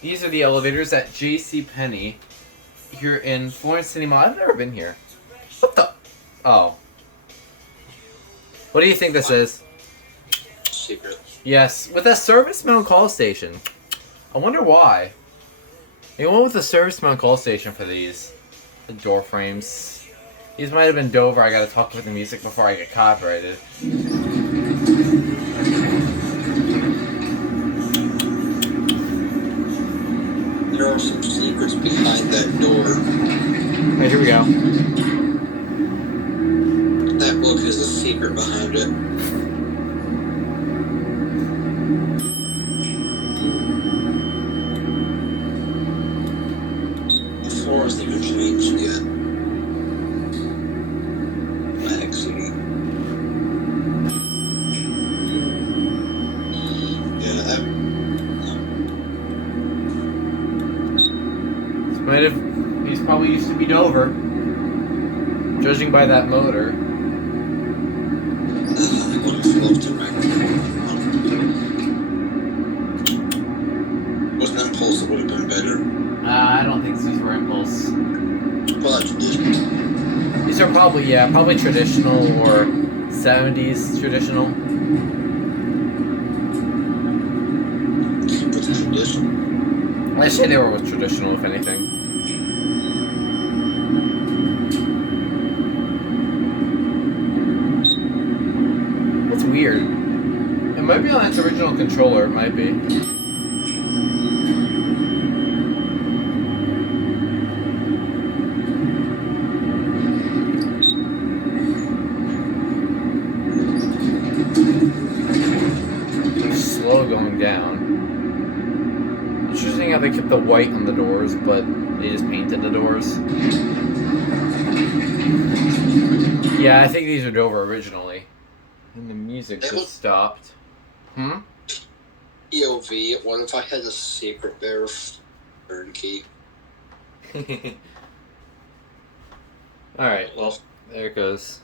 These are the elevators at JCPenny here in Florence City Mall. I've never been here. What the? Oh. What do you think this is? Secret. Yes, with a service mount call station. I wonder why. They went with a service mount call station for these. The door frames. These might have been Dover. I gotta talk with the music before I get copyrighted. There are some secrets behind that door. Right, here we go. That book has a secret behind it. The floor hasn't even changed yet. Maxie. Yeah, He's probably used to be Dover. Judging by that motor. I would have loved to wreck Was an impulse that would have been better. I don't think these were Impulse. Well, that's traditional. These are probably traditional or 70s traditional. What's traditional? I say they were with traditional, if anything. That's weird. It might be on its original controller, it might be. Slow going down. Interesting how they kept the white on the doors, but they just painted the doors. Yeah, I think these are Dover originally. And the music just stopped. EOV, what if I had a secret there Junky? Alright, well, there it goes.